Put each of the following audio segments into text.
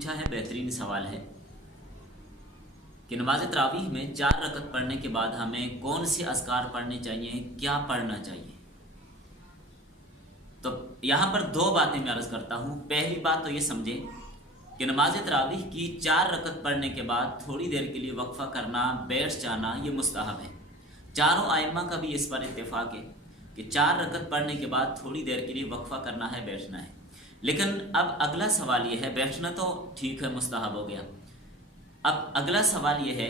पूछा है, बेहतरीन सवाल है कि नमाज तरावीह में 4 रकत पढ़ने के बाद हमें कौन से अज़कार पढ़ने चाहिए, क्या पढ़ना चाहिए। तो यहाँ पर 2 बातें मैं अर्ज़ करता हूँ। पहली बात तो ये समझे कि नमाज तरावीह की 4 रकत पढ़ने के बाद थोड़ी देर के लिए वक्फ़ा करना, बैठ जाना, ये मुस्तहब है। चारों आइम्मा का भी इस पर इत्तेफाक है कि 4 रकत पढ़ने के बाद थोड़ी देर के लिए वक्फ़ा करना है, बैठना है। लेकिन अब अगला सवाल ये है, बैठना तो ठीक है, मुस्तहब हो गया। अब अगला सवाल ये है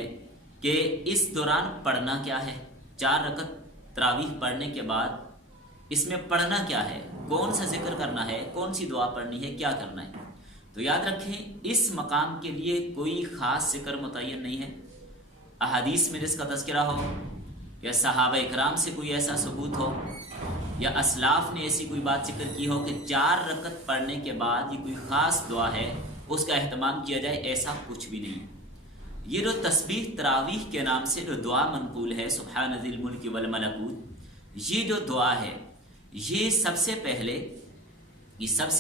कि इस दौरान पढ़ना क्या है। 4 रकत तरावीह पढ़ने के बाद इसमें पढ़ना क्या है, कौन सा जिक्र करना है, कौन सी दुआ पढ़नी है, क्या करना है। तो याद रखें, इस मकाम के लिए कोई ख़ास जिक्र मुतय्यन नहीं है। अहादीस में जिसका तज़किरा हो, या सहाबा इकराम से कोई ऐसा सबूत हो, या असलाफ ने ऐसी कोई बात जिक्र की हो कि 4 रकत पढ़ने के बाद ये कोई ख़ास दुआ है, उसका अहतमाम किया जाए, ऐसा कुछ भी नहीं है। ये जो तस्बीह तरावीह के नाम से जो दुआ मनकूल है, सुब्हान ज़िल मुल्क वल मलकूत, ये जो दुआ है, ये सबसे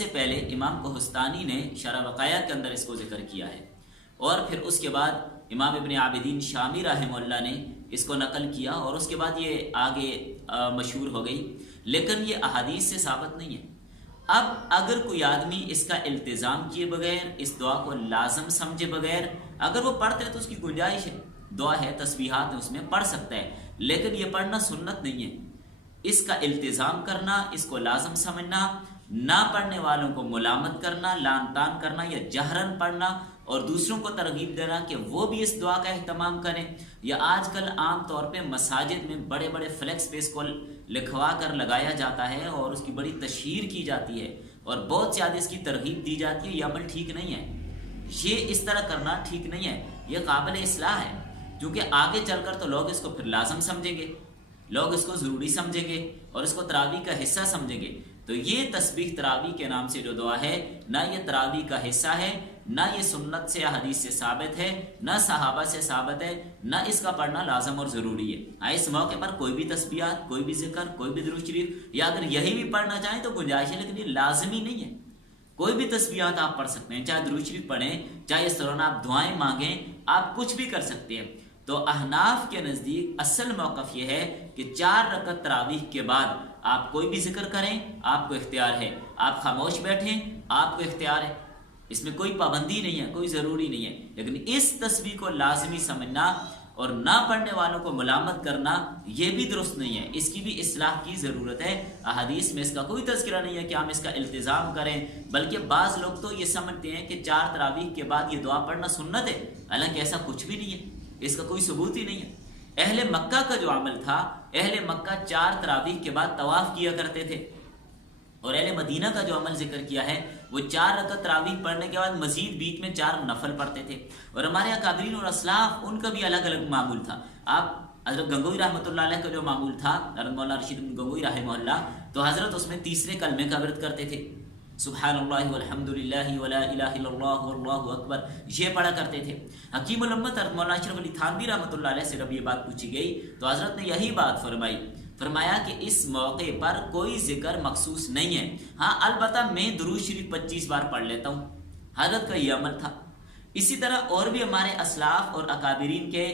पहले इमाम कोहस्तानी ने शरह वक़ाया के अंदर इसको जिक्र किया है, और फिर उसके बाद इमाम इब्न आबिदीन शामी रहमहुल्लाह ने इसको नकल किया, और उसके बाद ये आगे मशहूर हो गई। लेकिन ये अहादीस से साबित नहीं है। अब अगर कोई आदमी इसका इल्तिज़ाम किए बगैर, इस दुआ को लाजम समझे बगैर अगर वो पढ़ते है तो उसकी गुंजाइश है, दुआ है, तस्बीहात है, उसमें पढ़ सकता है। लेकिन ये पढ़ना सुन्नत नहीं है। इसका इल्तिज़ाम करना, इसको लाजम समझना, ना पढ़ने वालों को मुलामत करना, लान तान करना या जहरन पढ़ना और दूसरों को तरगीब देना कि वो भी इस दुआ का एहतमाम करें, या आजकल आम तौर पे मसाजिद में बड़े बड़े फ्लेक्स पे इसको लिखवा कर लगाया जाता है और उसकी बड़ी तशहीर की जाती है और बहुत ज़्यादा इसकी तरगीब दी जाती है। ये अमल ठीक नहीं है। ये इस तरह करना ठीक नहीं है। ये काबिल इस्लाह है, क्योंकि आगे चलकर तो लोग इसको फिर लाजम समझेंगे, लोग इसको ज़रूरी समझेंगे और इसको तरावीह का हिस्सा समझेंगे। तो ये तस्बीह तरावीह के नाम से जो दुआ है, ना ये तरावीह का हिस्सा है, ना ये सुन्नत से या हदीस से साबित है, ना सहाबा से साबित है, ना इसका पढ़ना लाजम और ज़रूरी है। इस मौके पर कोई भी तस्बीहात, कोई भी जिक्र, कोई भी दुरूद शरीफ, या अगर यही भी पढ़ना चाहें तो गुंजाइश है, लेकिन ये लाजमी नहीं है। कोई भी तस्बीहात आप पढ़ सकते हैं, चाहे दुरूद शरीफ पढ़ें, चाहे इस दौरान आप दुआएं मांगें, आप कुछ भी कर सकते हैं। तो अहनाफ के नज़दीक असल मौक़िफ़ ये है कि 4 रकत तरावीह के बाद आप कोई भी जिक्र करें, आपको इख्तियार है। आप खामोश बैठें, आपको इख्तियार है। इसमें कोई पाबंदी नहीं है, कोई ज़रूरी नहीं है। लेकिन इस तस्बीह को लाजमी समझना और ना पढ़ने वालों को मुलामत करना, ये भी दुरुस्त नहीं है। इसकी भी इस्लाह की ज़रूरत है। अहादीस में इसका कोई तज़किरा नहीं है कि हम इसका इल्तिज़ाम करें, बल्कि बाज़ लोग तो ये समझते हैं कि 4 तरावीह के बाद ये दुआ पढ़ना सुन्नत है। हालांकि ऐसा कुछ भी नहीं है, इसका कोई सबूत ही नहीं है। अहले मक्का का जो अमल था, अहले मक्का 4 तरावीह के बाद तवाफ़ किया करते थे, और अहले मदीना का जो अमल जिक्र किया है वो 4 रकत तरावीह पढ़ने के बाद मजीद बीच में 4 नफल पढ़ते थे। और हमारे अकाबरीन और असलाफ, उनका भी अलग अलग मामूल था। आप हज़रत गंगोई रहमतुल्लाह अलैह का जो मामूल था, हज़रत मौलाना रशीद गंगोई रहमहुल्लाह, तो हज़रत उसमें तीसरे कलमे का विर्द करते थे, सुब्हानल्लाहि वल्हम्दुलिल्लाहि वला इलाहा इल्लल्लाहु वल्लाहु अकबर, ये पढ़ा करते थे। हकीमुल उम्मत हज़रत मौलाना अशरफ अली थानवी रहमतुल्लाह अलैह से जब ये बात पूछी गई तो हज़रत ने यही बात फरमाया कि इस मौके पर कोई जिक्र मखसूस नहीं है। हाँ, अलबत्ता मैं दुरूद शरीफ 25 बार पढ़ लेता हूँ, हज़रत का ये अमल था। इसी तरह और भी हमारे असलाफ और अकाबिरीन के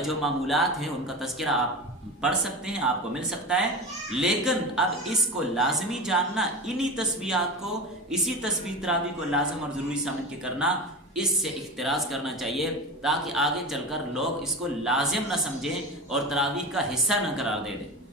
जो मामूलात हैं, उनका तज़किरा आप पढ़ सकते हैं, आपको मिल सकता है। लेकिन अब इसको लाजमी जानना, इन्हीं तस्बीहात को, इसी तस्बीह तरावीह को लाजम और ज़रूरी समझ के करना, इससे इख्तिराज़ करना चाहिए, ताकि आगे चलकर लोग इसको लाजिम न समझें और तरावीह का हिस्सा न करार दे दें।